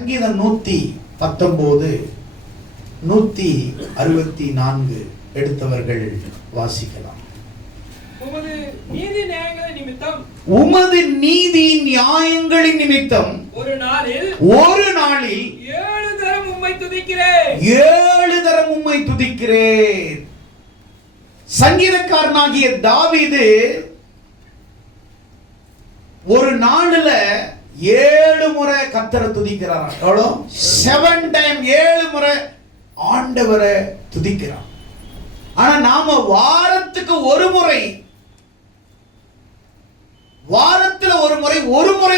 சங்கீதம் 119 164 எடுத்தவர்கள் வாசிக்கலாம். உமது நீதி நியாயங்களின் நிமித்தம் ஒரு நாளில் 7 தரம் உம்மை துதிக்கிறேன். 7 தரம் உம்மை துதிக்கிறேன். சங்கீதக்காரனாகிய தாவீது ஒரு நாளில் 7 முறை கர்த்தரை துதிக்கிறார். எவ்வளோ? 7 டைம், 7 முறை ஆண்டவரை துதிக்கிறார். ஆனா நாம வாரத்துக்கு ஒரு முறை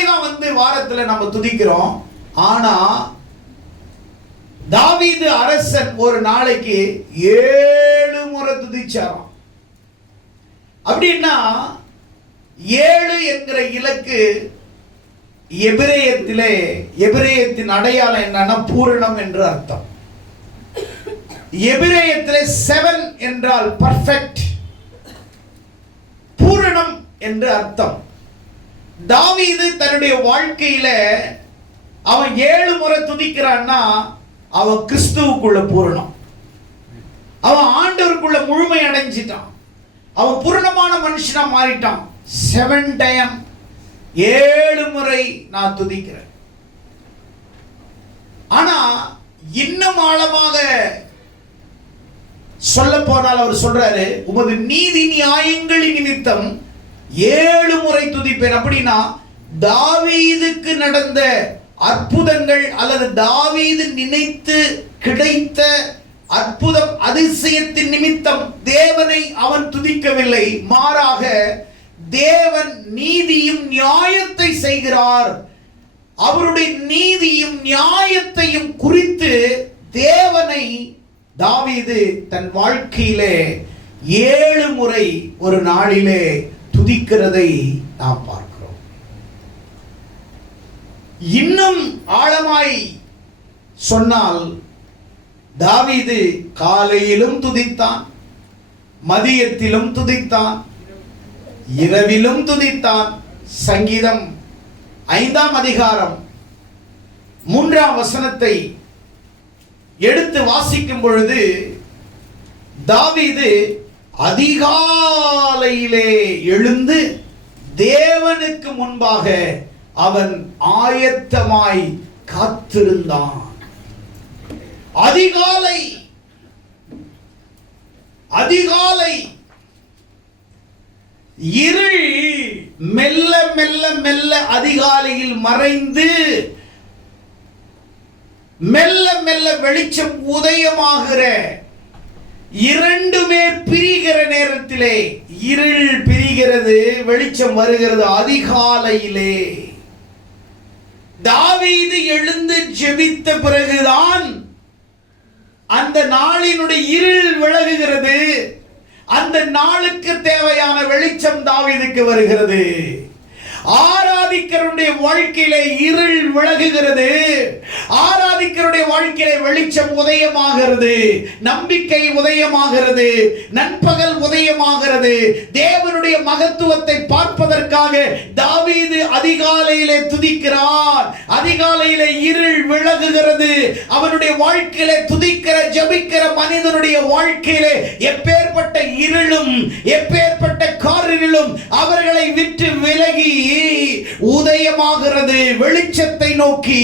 தான் வாரத்துல நம்ம துதிக்கிறோம். ஆனா தாவீது அரசன் ஒரு நாளைக்கு 7 முறை துதிச்சாராம். அப்படின்னா 7 என்கிற இலக்கு எபிரேயத்தின் அடையாளம் என்னன்னா பூரணம் என்று அர்த்தம். எபிரேயத்திலே 7 என்றால் பர்ஃபெக்ட், பூரணம் என்று அர்த்தம். தாவீது தன்னுடைய வாழ்க்கையில அவன் 7 முறை துதிக்கிறான்னா அவன் கிறிஸ்துவுக்குள்ள பூரணம், அவன் ஆண்டவருக்குள்ள முழுமை அடைஞ்சிட்டான், அவன் பூரணமான மனுஷனா மாறிட்டான். 7 டைம், 7 முறை நான் துதிக்கிறேன். ஆனா இன்னும் ஆழமாக சொல்ல போனால் அவர் சொல்றாரு, உமது நீதி நியாயங்களின் நிமித்தம் 7 முறை துதிப்பேன். அப்படின்னா தாவீதுக்கு நடந்த அற்புதங்கள் அல்லது தாவீது நினைத்து கிடைத்த அற்புதம் அதிசயத்தின் நிமித்தம் தேவனை அவன் துதிக்கவில்லை. மாறாக தேவன் நீதியும் நியாயத்தை செய்கிறார். அவருடைய நீதியும் நியாயத்தையும் குறித்து தேவனை தாவீது தன் வாழ்க்கையிலே 7 முறை ஒரு நாளிலே துதிக்கிறதை நாம் பார்க்கிறோம். இன்னும் ஆழமாய் சொன்னால் தாவீது காலையிலும் துதித்தான், மதியத்திலும் துதித்தான், இரவிலும் துதித்தான். சங்கீதம் 5ஆம் அதிகாரம் 3ஆம் வசனத்தை எடுத்து வாசிக்கும் பொழுது தாவீது அதிகாலையிலே எழுந்து தேவனுக்கு முன்பாக அவன் ஆயத்தமாய் காத்திருந்தான். அதிகாலை இருள் மெல்ல மெல்ல மெல்ல அதிகாலையில் மறைந்து மெல்ல மெல்ல வெளிச்சம் உதயமாகிற, இரண்டுமே பிரிகிற நேரத்திலே, இருள் பிரிகிறது, வெளிச்சம் வருகிறது அதிகாலையிலே. தாவீது எழுந்து ஜெபித்த பிறகுதான் அந்த நாளினுடைய இருள் விலகுகிறது, அந்த நாளுக்கு தேவையான வெளிச்சம் தாவீதுக்கு வருகிறது. ஆராதிக்கிறவருடைய வாழ்க்கையிலே இருள் விலகுகிறது, ஆராதிக்கிறவருடைய வாழ்க்கையிலே வெளிச்சம் உதயமாகிறது, நம்பிக்கை உதயமாகிறது, நண்பகல் உதயமாகிறது. தேவனுடைய மகத்துவத்தை பார்ப்பதற்காக தாவீது அதிகாலையிலே துதிக்கிறார். அதிகாலையிலே இருள் விலகுகிறது. அவனுடைய வாழ்க்கையிலே துதிக்கிற ஜெபிக்கிற மனிதனுடைய வாழ்க்கையிலே எப்பேற்பட்ட இருளும் எப்பேற்பட்ட காரிருளும் அவர்களை விட்டு விலகி உதயமாகிறது, வெளிச்சத்தை நோக்கி,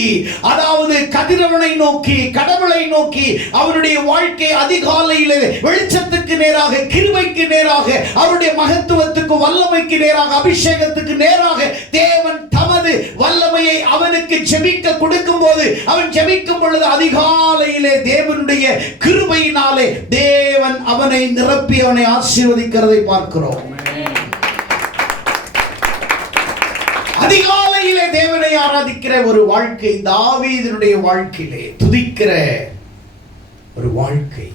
அதாவது கதிரவனை நோக்கி, கடவுளை நோக்கி. அவருடைய வாழ்க்கை அதிகாலையில் வெளிச்சத்துக்கு நேராக, கிருபைக்கு நேராக, அவருடைய மகத்துவத்துக்கு, வல்லமைக்கு நேராக, அபிஷேகத்துக்கு நேராக தேவன் தமது வல்லமையை அவனுக்கு ஜெபிக்க கொடுக்கும் போது, அவன் ஜெபிக்கும் பொழுது அதிகாலையிலே தேவனுடைய கிருபையினாலே தேவன் அவனை நிரப்பி அவனை ஆசீர்வதிக்கிறதை பார்க்கிறோம். அதிகாலையிலே தேவனை ஆராதிக்கிற ஒரு வாழ்க்கை தாவீதினுடைய வாழ்க்கையிலே, துதிக்கிற ஒரு வாழ்க்கை.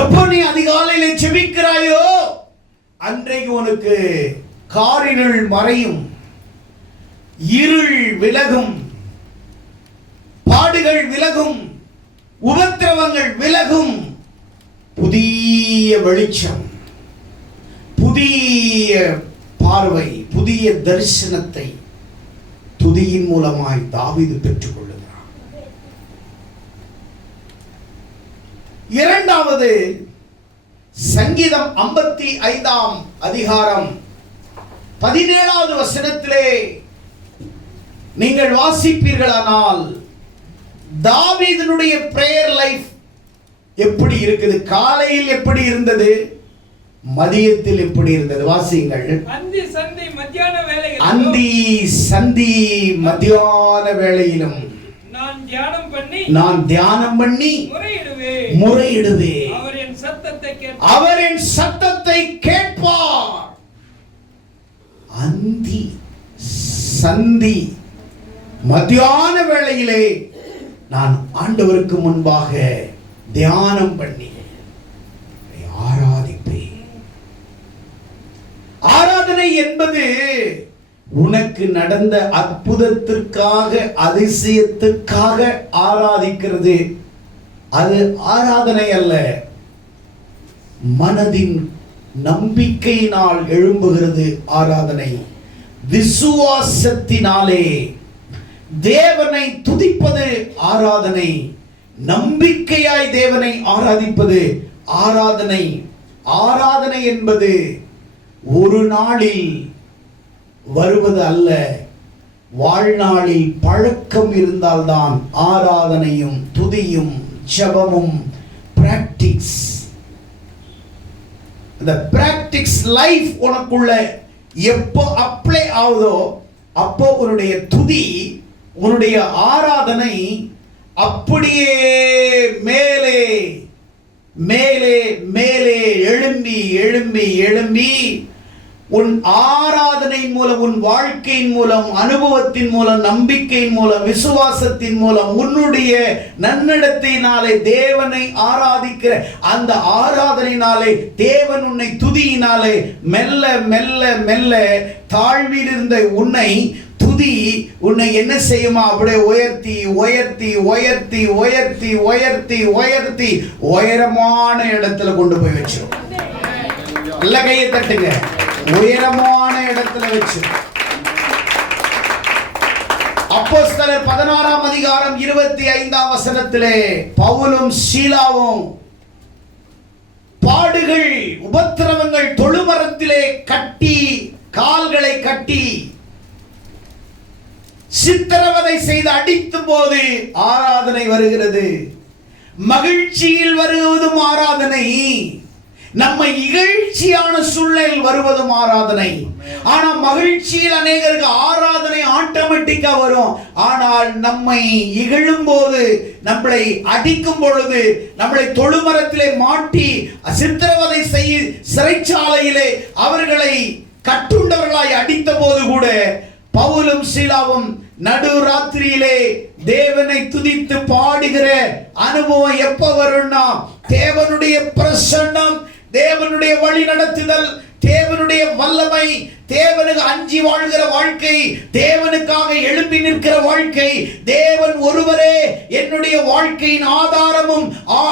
எப்போ நீ அதிகாலையிலே ஜெபிக்கிறாயோ அன்றைக்கு உனக்கு காரிருள் மறையும், இருள் விலகும், பாடுகள் விலகும், உபத்திரவங்கள் விலகும். புதிய வெளிச்சம், புதிய பார்வை, புதிய தரிசனத்தை துதியின் மூலமாய் தாவீது பெற்றுக் கொள்ளுகிறான். இரண்டாவது சங்கீதம் 55ஆம் அதிகாரம் 17வது வசனத்திலே நீங்கள் வாசிப்பீர்களானால் தாவீதினுடைய பிரேயர் லைஃப் எப்படி இருக்குது? காலையில் எப்படி இருந்தது, மதியத்தில் எப்படி இருந்தது? வாசியுங்கள். அந்தி சந்தி மத்தியான வேளையிலும் அந்தி சந்தி மத்தியான வேளையிலும் நான் தியானம் பண்ணி முறையிடுவே. அவர் என் சத்தத்தை கேட்பார். அந்தி சந்தி மத்தியான வேளையிலே நான் ஆண்டவருக்கு முன்பாக தியானம் பண்ணி ஆராதிப்பேன். ஆராதனை என்பது உனக்கு நடந்த அற்புதத்திற்காக, அதிசயத்திற்காக ஆராதிக்கிறது. அது ஆராதனை அல்ல. மனதின் நம்பிக்கையினால் எழும்புகிறது ஆராதனை. விசுவாசத்தினாலே தேவனை துதிப்பது ஆராதனை. நம்பிக்கையாய் தேவனை ஆராதிப்பது ஆராதனை. ஆராதனை என்பது ஒரு நாளில் வருவது அல்ல. வாழ்நாளில் பழக்கம் இருந்தால்தான் ஆராதனையும் துதியும் ஜெபமும் பிராக்டிஸ். இந்த பிராக்டிஸ் லைஃப் உனக்குள்ள எப்போ அப்ளை ஆகுதோ அப்போ உன்னுடைய துதி, உன்னுடைய ஆராதனை அப்படியே மேலே மேலே மேலே எழும்பி எழும்பி எழும்பி உன் ஆராதனை மூலம், உன் வாழ்க்கையின் மூலம், அனுபவத்தின் மூலம், நம்பிக்கையின் மூலம், விசுவாசத்தின் மூலம், உன்னுடைய நன்னடத்தினாலே தேவனை ஆராதிக்கிற அந்த ஆராதனையினாலே தேவன் உன்னை துதியினாலே மெல்ல மெல்ல மெல்ல தாழ்வில் இருந்த உன்னை துதி உன்னை என்ன செய்யுமா? அப்படியே உயர்த்தி உயர்த்தி உயர்த்தி உயர்த்தி உயர்த்தி உயர்த்தி உயரமான இடத்துல கொண்டு போய் வச்சிரும். நல்ல கையை தட்டுங்க. உயரமான இடத்துல வச்சு. அப்போஸ்தலர் 16ஆம் அதிகாரம் 25ஆம் வசனத்திலே பவுலும் சீலாவும் பாடுகள், உபத்திரவங்கள், தொழுமரத்திலே கட்டி, கால்களை கட்டி சித்திரவதை செய்து அடித்தும் போது ஆராதனை வருகிறது. மகிழ்ச்சியில் வருவதும் ஆராதனை, நம்ம இகழ்ச்சியான சூழல் வருவதும் ஆராதனை. ஆனா மகிழ்ச்சியில் அநேகருக்கு ஆராதனை ஆட்டோமேட்டிக்கா வரும். ஆனால் நம்மை இகழும் போது, நம்மளை அடிக்கும் பொழுது, நம்மளை தொழுமரத்திலே மாட்டி சித்திரவதை செய்ய சிறைச்சாலையிலே அவர்களை கட்டுண்டவர்களாய் அடித்த போது கூட பவுலும் சீலாவும் நடு ராத்திரியிலே தேவனை துதித்து பாடுகிற அனுபவம் எப்ப வரும்னா, தேவனுடைய பிரசன்னம், தேவனுடைய வழி நடத்துதல், தேவனுடைய வல்லமை, தேவனுக்கு அஞ்சி வாழ்கிற வாழ்க்கை, தேவனுக்காக எழுப்பி நிற்கிற வாழ்க்கை, தேவன் ஒருவரே என்னுடைய வாழ்க்கையின் ஆதாரமும்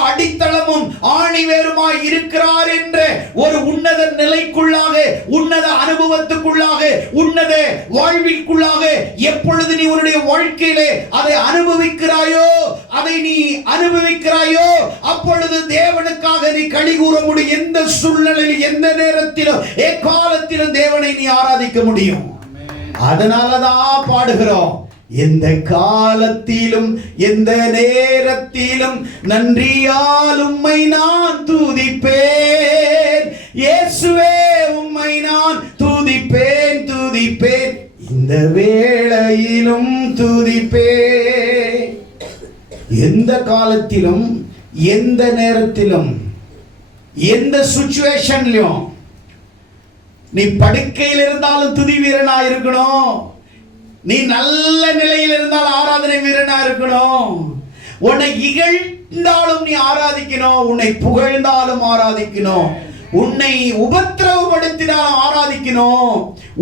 அடித்தளமும் ஆணிவேருமாய் இருக்கிறார் என்ற ஒரு உன்னத நிலைக்குள்ளாக, உன்னத அனுபவத்துக்குள்ளாக, உன்னத வாழ்விற்குள்ளாக எப்பொழுது நீ உன்னுடைய வாழ்க்கையிலே அதை அனுபவிக்கிறாயோ, அதை நீ அனுபவிக்கிறாயோ, அப்பொழுது தேவனுக்காக நீ களி கூற முடியும். எந்த சூழ்நிலையில், எந்த நேரத்திலும், எக்காலத்திலும் தேவனை நீ ஆராதிக்க முடியும். அதனாலதான் பாடுகிறோம், எந்த காலத்திலும் எந்த நேரத்திலும் நன்றியால் உம்மை நான் துதிப்பேன். இயேசுவே உம்மை நான் துதிப்பேன் துதிப்பேன், இந்த வேளையிலும் துதிப்பேன். எந்த காலத்திலும், எந்த நேரத்திலும், எந்த சிச்சுவேஷன்லயும், நீ படுக்கையில் இருந்தாலும் துதி வீரனா இருக்கணும். நீ நல்ல நிலையில் இருந்தாலும் ஆராதனை வீரனா இருக்கணும். உன்னை இகழ்ந்தாலும் நீ ஆராதிக்கணும், உன்னை புகழ்ந்தாலும் ஆராதிக்கணும், உன்னை உபத்திரவப்படுத்தினாலும் ஆராதிக்கணும்,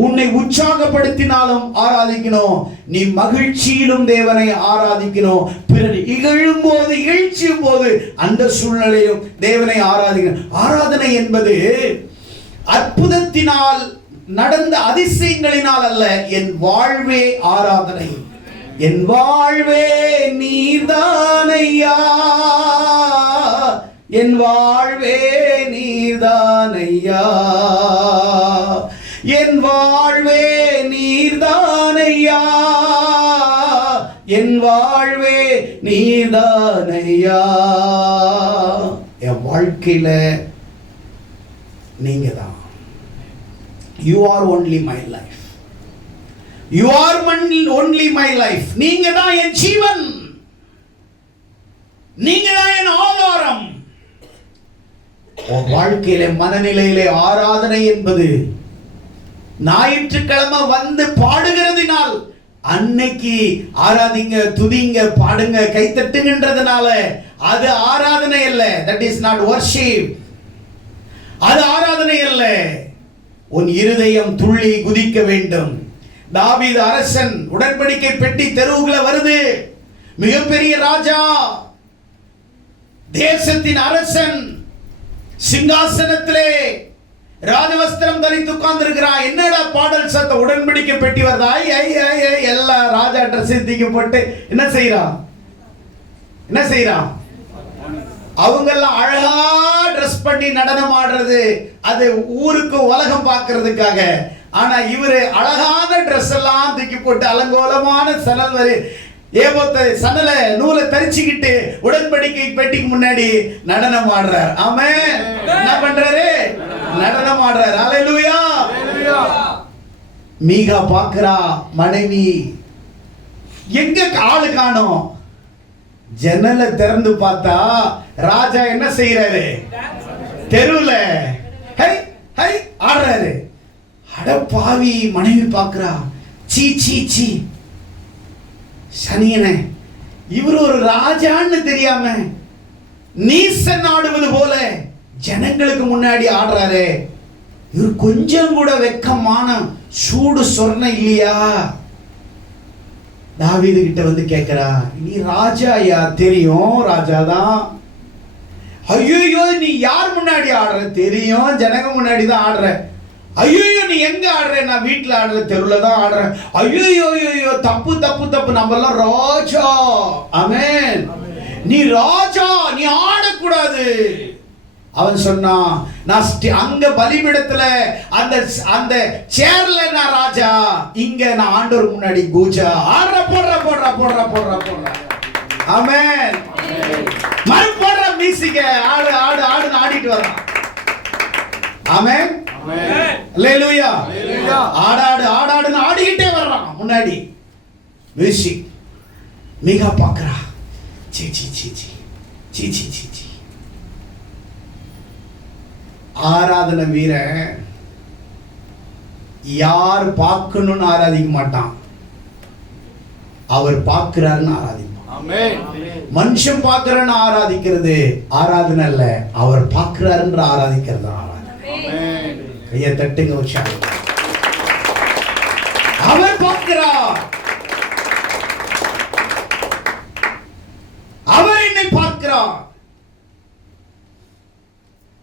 உன்னை உற்சாகப்படுத்தினாலும் ஆராதிக்கணும். நீ மகிழ்ச்சியிலும் தேவனை ஆராதிக்கணும். பிறர் இகழும் போது, இகழ்ச்சியும் போது, அந்த சூழ்நிலையிலும் தேவனை ஆராதிக்கணும். ஆராதனை என்பது அற்புதத்தினால் நடந்த அதிசயங்களினால் அல்ல, என் வாழ்வே ஆராதனை. என் வாழ்வே நீர்தானையா, என் வாழ்வே நீர்தானையா, என் வாழ்வே நீர்தானையா, என் வாழ்வே நீர்தானையா. என் வாழ்க்கையில நீங்க தான். You are only my life. You are only my life. நீங்க தான் என் ஜீவன், நீங்க தான் என் ஆதாரம். உன் வாழ்க்கையில மனநிலையிலே ஆராதனை என்பது ஞாயிற்றுக்கிழமை வந்து பாடுகிறதுனால், அன்னைக்கு ஆராதிங்க, துதிங்க, பாடுங்க, கைத்தட்டுங்கன்றதுனால அது ஆராதனை அல்ல. That is not worship. அது ஆராதனை அல்ல. உன் இருதயம் துள்ளி குதிக்க வேண்டும். தாவீது அரசன், உடன்படிக்கை பெட்டி தெருவுக்குள்ள வருது, மிகப்பெரிய ராஜா, தேசத்தின் அரசன், சிங்காசனத்திலே ராஜவஸ்திரம் தரித்து உட்கார்ந்து இருக்கிறான். என்னடா பாடல் சத்தம், உடன்படிக்கை பெட்டி வருதா? எல்லா ராஜா ட்ரெஸ் தூக்கப்பட்டு என்ன செய்யறான், என்ன செய்யறான்? அவங்க எல்லாம் அழகா ட்ரெஸ் பண்ணி நடனம் ஆடுறது, அது ஊருக்கு உலகம் பார்க்கிறதுக்காக. ஆனா இவரு அழகான ட்ரெஸ் எல்லாம் தூக்கி போட்டு அலங்கோலமான சணல் வரை ஏபோத்த சணல நூலை தரிச்சுக்கிட்டு உடன்படிக்கை பெட்டிக்கு முன்னாடி நடனம் ஆடுறார். ஆமென். என்ன பண்றாரு? நடனம் ஆடுறார். அல்லேலூயா. மீகா பாக்குறா, மனைவி எங்க ஆளு காணோம். ஜன்னலை திறந்து பார்த்தா ராஜா என்ன செய்யறாரு? தெருவுல ஹை ஹை ஆடுறாரு. அட பாவி, மனைவி பார்க்கிறா, சீ சீ சீ, சனியனே, இவர் ஒரு ராஜான்னு தெரியாம நீசன் ஆடுவது போல ஜனங்களுக்கு முன்னாடி ஆடுறாரு. இவர் கொஞ்சம் கூட வெக்கமான சூடு சொர்ணம் இல்லையா? தாவீது கிட்ட வந்து கேட்கிறா, நீ ராஜாயா? தெரியும், ராஜாதான். ஐயோ, நீ யார் முன்னாடி ஆடுற? தெரியும், ஜனங்க முன்னாடி தான் ஆடுற. ஐயோ, நீ எங்க ஆடுற? நான் வீட்டுல ஆடுற, தெருவுல தான் ஆடுறேன். ஐயோ, தப்பு தப்பு தப்பு, நம்ம எல்லாம் ராஜா. ஆமென். நீ ராஜா, நீ ஆடக்கூடாது. அவன் சொன்னான், நான் அங்க பலிபீடத்துல அந்த அந்த சேர்ல நான் ராஜா, இங்க நான் ஆண்டவர் முன்னாடி கூஜா. ஆடுற, போடுற போடுற போடுற போடுற போடுற. ஆமென். மறு போடுற மியூசிக்க, ஆடு ஆடு ஆடுன்னு ஆடிட்டு வரான். ஆமென். அல்லேலூயா. ஆடாடு ஆடாடுன்னு ஆடிக்கிட்டே வர்றான் முன்னாடி. மியூசிக். மீகா பாக்குறா, சீ சீ சீ சீ சீ சீ சீ சீ. ஆராதனை வீர யார் பார்க்கணும்னு ஆராதிக்க மாட்டான், அவர் பார்க்கிறாருன்னு ஆராதிப்பான். மனுஷன் பார்க்கிறான்னு ஆராதிக்கிறது ஆராதனை அல்ல, அவர் பார்க்கிறாருன்ற ஆராதிக்கிறது ஆராதனை. கையை தட்டுங்க உற்சாகம். அவர் பார்க்கிறார், அவர் என்னை பார்க்கிறார்,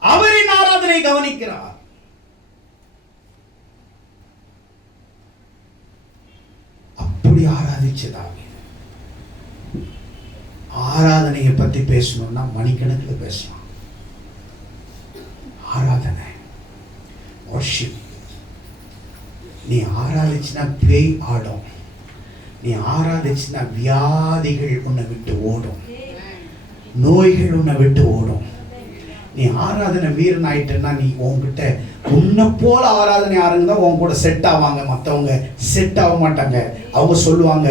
அவரின் ஆராதனை கவனிக்கிறார். அப்படி ஆராதிச்சதா. ஆராதனையை பத்தி பேசணும்னா மணிக்கணக்கில் பேசலாம். ஆராதனை, worship. நீ ஆராதிச்சுனா பேய் ஆடும், நீ ஆராதிச்சுனா வியாதிகள் உன்னை விட்டு ஓடும், நோய்கள் உன்னை விட்டு ஓடும். நீ ஆராதனை வீரன் ஆயிட்டேன்னா நீ உன்கிட்ட உன்னை போல ஆராதனை ஆரம்பிங்க தான் உன் கூட செட் ஆவாங்க. மற்றவங்க செட் ஆக மாட்டாங்க. அவங்க சொல்லுவாங்க,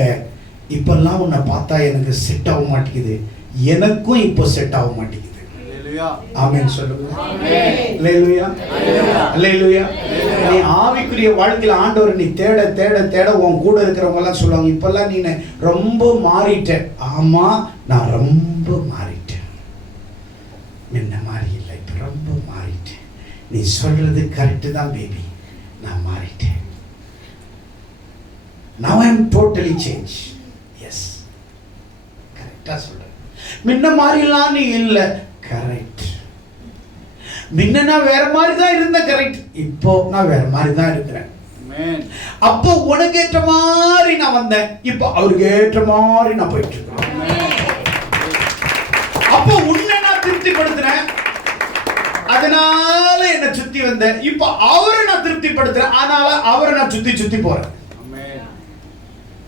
இப்பெல்லாம் உன்னை பார்த்தா எனக்கு செட் ஆக மாட்டேங்குது, எனக்கும் இப்போ செட் ஆக மாட்டேங்குது. ஆமென் சொல்லுங்க. அல்லேலூயா. அல்லேலூயா. நீ ஆவிக்குரிய வாழ்க்கையில் ஆண்டவர் நீ தேட தேட தேட உன் கூட இருக்கிறவங்க எல்லாம் சொல்லுவாங்க, இப்பெல்லாம் நீ ரொம்ப மாறிட்ட. ஆமா, நான் ரொம்ப மாறிட்டேன். என்ன மாறி இல்லை, இப்ப ரொம்ப மாறிட்டேன். நீ சொல்றது கரெக்டு தான் பேபி, நான் மாறிட்டேன். Now I am totally changed. Yes, கரெக்டா சொல்றேன். முன்ன மாறிலாம் நீ இல்லை, கரெக்ட். முன்ன நான் வேற மாதிரி தான் இருந்தேன், கரெக்ட். இப்போ நான் வேற மாதிரி தான் இருக்கிறேன். அப்போ உனக்கு ஏற்ற மாதிரி நான் வந்தேன், இப்போ அவருக்கு ஏற்ற மாதிரி நான் போயிட்டு இருக்கேன். அப்போ உன்னை நான் திருப்திப்படுத்துறேன், அதனால என்ன சுத்தி வந்தேன். இப்போ அவரை நான் திருப்திப்படுத்துறேன், அதனால அவரை நான் சுத்தி சுத்தி போறேன்.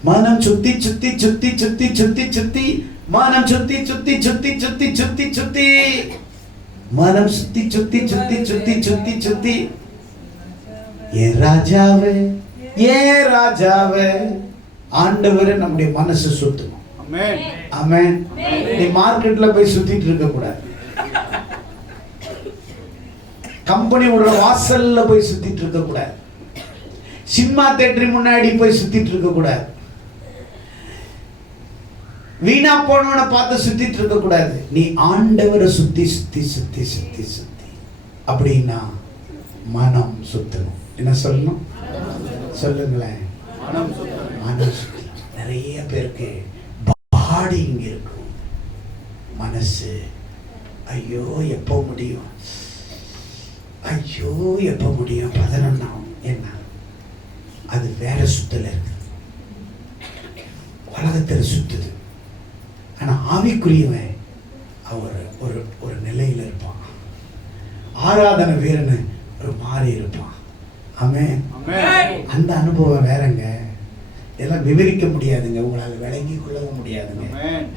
மனம் சுத்தி சுத்தி சுத்தி சுத்தி சுத்தி சுத்தி, மனம் சுத்தி சுத்தி சுத்தி சுத்தி சுத்தி சுத்தி, மனம் சுத்தி சுத்தி சுத்தி சுத்தி சுத்தி சுத்தி. ஏன் ராஜாவே, ஏன் ராஜாவே, ஆண்டவரே நம்முடைய மனசு சுத்தணும். ஆமென், ஆமென். நீ மார்க்கெட்ல போய் சுத்திட்டு இருக்க கூடாது, கம்பெனியோட வாசல்ல போய் சுத்திட்டு இருக்க கூடாது, சினிமா தியேட்டர் முன்னாடி போய் சுத்திட்டு இருக்க கூடாது, வீணா போனவனை பார்த்து சுத்திட்டு இருக்க கூடாது. நீ ஆண்டவரை சுத்தி சுத்தி சுத்தி சுத்தி சுத்தி, அப்படின்னா மனம் சுத்தணும். என்ன சொல்லணும்? சொல்லுங்களேன். மனம் சுத்தணும். நிறைய பேருக்கு பாடி இங்க இருக்கும், மனசு ஐயோ எப்போ முடியும், ஐயோ எப்போ முடியும், 11 என்ன, அது வேற சுத்தல இருக்கு, உலகத்தில் சுத்துது. ஆனா ஆவிக்குரியவன் அவர் ஒரு ஒரு நிலையில இருப்பான், ஆராதனை வீரன் ஒரு மாறி இருப்பான். ஆமென். அந்த அனுபவம் வேறங்க, இதெல்லாம் விவரிக்க முடியாதுங்க, உங்களால் விளங்கி கொள்ளவும் முடியாதுங்க.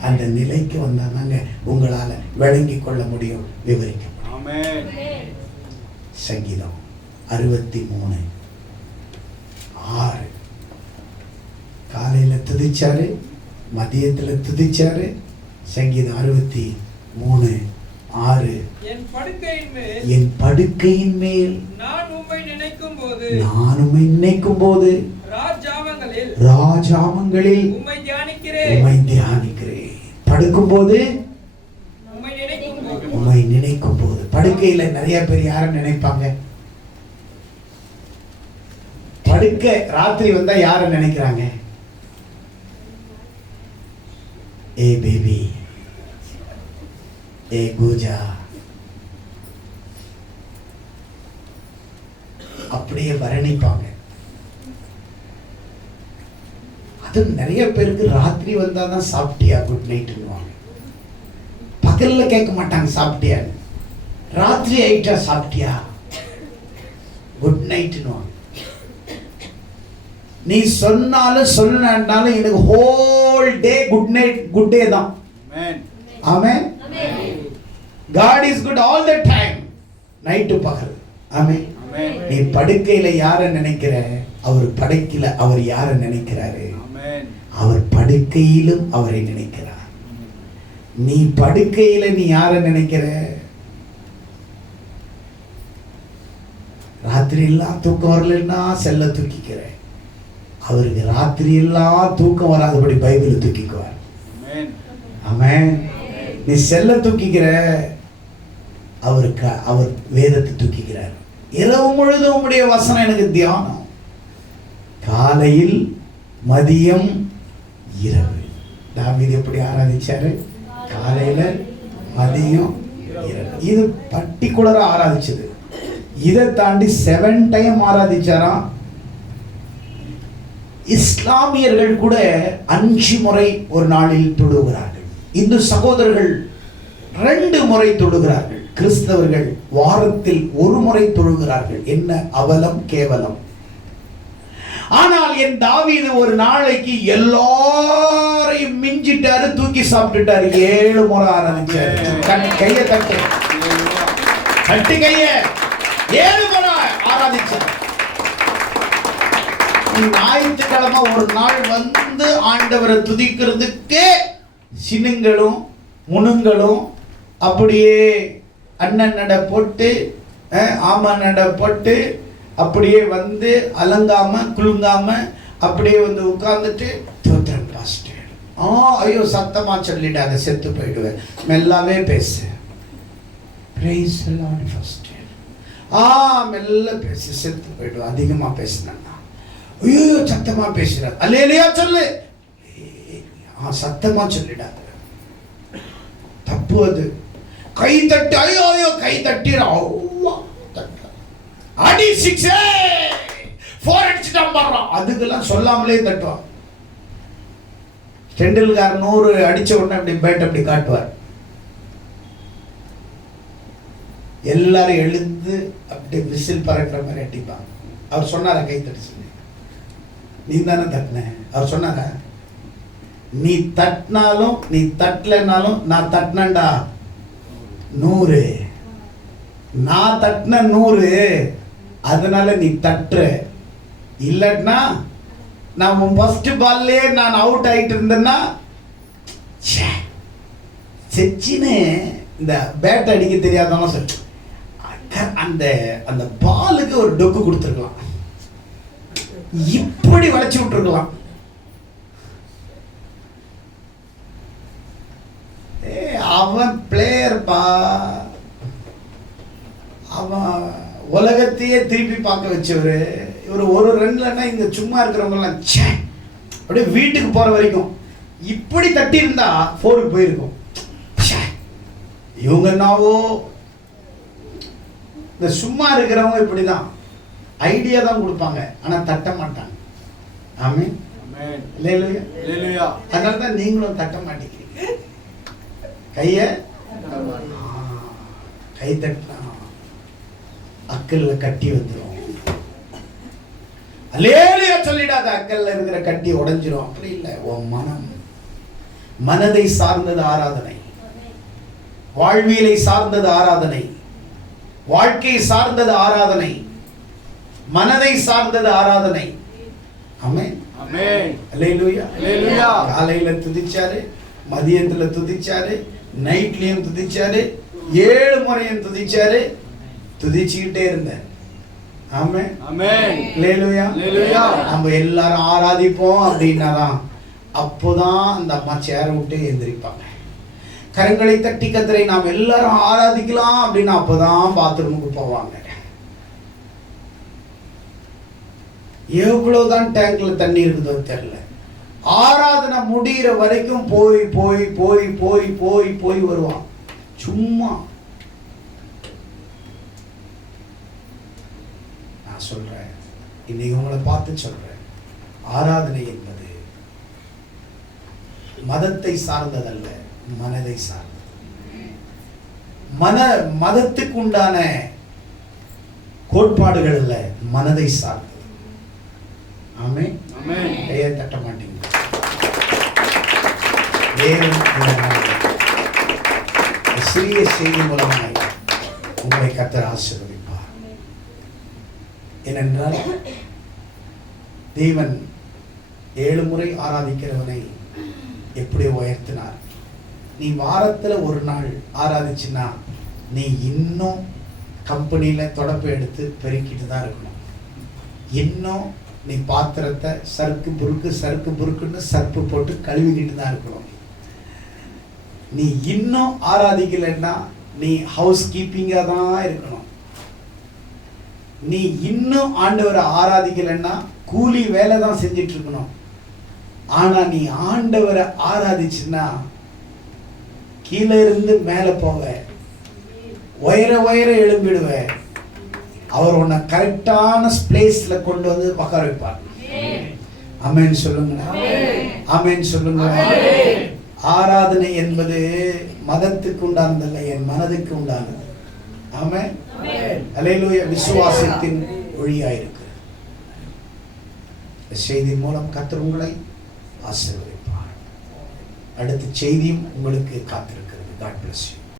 அந்த நிலைக்கு வந்தாங்க உங்களால விளங்கி கொள்ள முடியும், விவரிக்க முடியும். சங்கீதம் 63:6 காலையில துதிச்சாரு, மதியத்துல துதிச்சாரு. சங்கீதம் 63:6, என் படுக்கையின் மேல் நான் உம்மை நினைக்கும் போது ராஜாமங்களில் உம்மை தியானிக்கிறேன். படுக்கும் போது உம்மை நினைக்கும் போது. படுக்கையில நிறைய பேர் யார நினைப்பாங்க? படுக்க ராத்திரி வந்தா யார நினைக்கிறாங்க? ஏ பேபி, ஏ பூஜா, அப்படியே வர்ணிப்பாங்க. அது நிறைய பேருக்கு ராத்திரி வந்தாதான் சாப்பிட்டியா குட் நைட்னுவாங்க. பகல்ல கேட்க மாட்டாங்க சாப்பிட்டியா, ராத்திரி ஆயிட்டா சாப்பிட்டியா குட் நைட்னுவாங்க. நீ சொன்னாலும் சொல்லனாலும் எனக்கு whole day good night, good day தான். ஆமென். God is good all the time, night பகல். ஆமென். நீ படுக்கையில யார நினைக்கிற? அவர் படுக்கையில அவர் யார நினைக்கிறாரு? அவர் படுக்கையிலும் அவரை நினைக்கிறார். நீ படுக்கையில நீ யார நினைக்கிற? ராத்திரி எல்லாம் தூக்கம் வரலன்னா செல்ல தூக்கிக்கிற. அவருக்கு ராத்திரி எல்லாம் தூக்கம் வராதபடி பைபிள் தூக்கிக்குவார். ஆமென். நீ செல்ல தூக்கிக்கிற, அவருக்கு அவர் வேதத்தை தூக்கிக்கிறார். இரவு முழுதும் உம்முடைய வசனம் எனக்கு தியானம். காலையில் மதியம் இரவு. தாவீது எப்படி ஆராதிச்சாரு? காலையில மதியம் இரவு. இது பர்டிகுலரா ஆராதிச்சது. இதை தாண்டி 7 டைம் ஆராதிச்சாராம். இஸ்லாமியர்கள் கூட 5 முறை ஒரு நாளில் தொழுகிறார்கள். இந்து சகோதரர்கள் 2 முறை தொழுகிறார்கள். கிறிஸ்தவர்கள் வாரத்தில் 1 முறை தொழுகிறார்கள். என்ன அவலம், கேவலம். ஆனால் என் தாவீது ஒரு நாளைக்கு எல்லாரையும் மிஞ்சிட்டாரு, தூக்கி சாப்பிட்டுட்டாரு. 7 முறை ஆராதிச்சாரு. கையை தட்டு, தட்டு கைய. 7 முறை ஆராதிச்சார். ஞாயிற்றுக்கிழமை ஒரு நாள் வந்து ஆண்டவரை துதிக்கிறதுக்கே சினுங்களும் முனுங்களும் அப்படியே அண்ணன் நட போட்டு ஆமா நட போட்டு அப்படியே வந்து அலங்காம குலுங்காம அப்படியே வந்து உட்கார்ந்துட்டு தோத்திரம் பாஸ்டர். ஐயோ சத்தமா சொல்லிடாத, செத்து போயிடுவேன். மெல்லாவே பேசு. Praise the Lord pastor. மெல்ல பேசு, செத்து போயிடுவேன். அதிகமா பேசினா ஐயோ சத்தமா பேசுறாரு. அல்லேலூயா சொல்லு. சத்தமா சொல்லிடாத, தப்பு அது. கை தட்டி ஐயோ ஐயோ கை தட்டி அடி 6 4 அடிச்சுட்டா பாடுறான். அதுக்கெல்லாம் சொல்லாமலே தட்டுவான். டெண்டுல்கர் 100 அடிச்ச உடனே அப்படி பேட் அப்படி காட்டுவார். எல்லாரும் எழுந்து அப்படி விசில் பறக்கிற மாதிரி அடிப்பாங்க. அவர் சொன்னார கை தட்டி சொல்லி, நீ தானே தட்டின. அவர் சொன்னார, நீ தட்டினாலும் நீ தட்டலனாலும் நான் தட்டினண்டா 100, நான் தட்டின 100, அதனால நீ தட்டுற. இல்லைன்னா நான் ஃபர்ஸ்ட் பால்லே நான் அவுட் ஆகிட்டு இருந்தேன்னா செச்சின்னு இந்த பேட் அடிக்க தெரியாதவங்க அந்த அந்த பாலுக்கு ஒரு டொக்கு கொடுத்துருக்கலாம், இப்படி வளைச்சு விட்டுருக்கலாம். அவன் பிளேயர்பா, அவன் உலகத்தையே திருப்பி பார்க்க வச்சவரு. இவர் ஒரு ரன்லன்னா இங்க சும்மா இருக்கிறவங்கலாம் அப்படியே வீட்டுக்கு போற வரைக்கும் இப்படி தட்டி இருந்தா 4க்கு போயிருக்கும். இவங்க என்னவோ இந்த சும்மா இருக்கிறவங்க இப்படிதான் ஐடியா தான் கொடுப்பாங்க, ஆனா தட்ட மாட்டாங்க. ஆமென். அல்லேலூயா. அல்லேலூயா. அதனால தான் நீங்களும் தட்ட மாட்டேங்கிறீங்க. கை தட்டினா அக்கல்ல கட்டி வந்துடும். அல்லேலூயா சொல்லிடாத, அக்கல்ல இருக்கிற கட்டி உடைஞ்சிரும். அப்படி இல்லை. உன் மனதை சார்ந்தது ஆராதனை, வாழ்வியலை சார்ந்தது ஆராதனை, வாழ்க்கை சார்ந்தது ஆராதனை, மனதை சார்ந்தது ஆராதனை. ஆமென். ஆமென். அல்லேலூயா. அல்லேலூயா. காலையில துதிச்சாரு, மதியத்துல துதிச்சாரு, நைட்லயும் துதிச்சாரு, 7 முறையும் துதிச்சாரு, துதிச்சுக்கிட்டே இருந்தேன். ஆமென். ஆமென். அல்லேலூயா. அல்லேலூயா. நம்ம எல்லாரும் ஆராதிப்போம் அப்படின்னாதான் அப்போதான் அந்த அம்மா சேரை விட்டு எந்திரிப்பாங்க. கரங்களை தட்டி கத்தரை நாம் எல்லாரும் ஆராதிக்கலாம் அப்படின்னா அப்போதான் பாத்ரூமுக்கு போவாங்க. எவ்வளவுதான் டேங்க்ல தண்ணி இருக்குதோ தெரியல, ஆராதனை முடிகிற வரைக்கும் போய் போய் போய் போய் போய் போய் வருவான். சும்மா நான் சொல்றேன், இன்னைக்கு உங்களை பார்த்து சொல்றேன், ஆராதனை என்பது மதத்தை சார்ந்ததல்ல, மனதை சார்ந்தது. மதத்துக்கு உண்டான கோட்பாடுகள் அல்ல, மனதை சார்ந்தது. ஆமென். ஆமென். கையை தட்ட மாட்டீங்க. தேவன் சிறிய செய்தி மூலமாய் உங்களை கர்த்தர் ஆசீர்வதிப்பார். ஏனென்றால் தேவன் 7 முறை ஆராதிக்கிறவனை எப்படி உயர்த்தினார். நீ வாரத்துல ஒரு நாள் ஆராதிச்சுன்னா நீ இன்னும் கம்பெனியில தொடப்பை எடுத்து பெருக்கிட்டு தான் இருக்கணும். இன்னும் நீ பாத்திரத்தை சறுக்கு புறுக்குன்னு சர்ப்பு போட்டு கழுவிக்கிட்டு தான் இருக்கணும். நீ இன்னும் ஆராதிக்கலைன்னா நீ ஹவுஸ் கீப்பிங்கா தான் இருக்கணும். நீ இன்னும் ஆண்டவரை ஆராதிக்கலைன்னா கூலி வேலை தான் செஞ்சிட்டு இருக்கணும். ஆனா நீ ஆண்டவரை ஆராதிச்சுன்னா கீழே இருந்து மேலே போவ, உயர எழும்பிடுவ. அவர் உன்னை கரெக்டான பிளேஸ்ல கொண்டு வந்து உட்கார வைப்பார். ஆமென் சொல்லுங்க. ஆமென் சொல்லுங்க. ஆராதனை என்பது மதத்துக்கு உண்டானதல்ல, என் மனதுக்கு உண்டானது. ஆமென். அல்லேலூயா. விசுவாசத்தின் ஒளியாயிருக்கு. செய்தி மூலம் கர்த்தர் உங்களை ஆசீர்வதிப்பார். அடுத்த செய்தியும் உங்களுக்கு காத்திருக்கிறது. God bless you.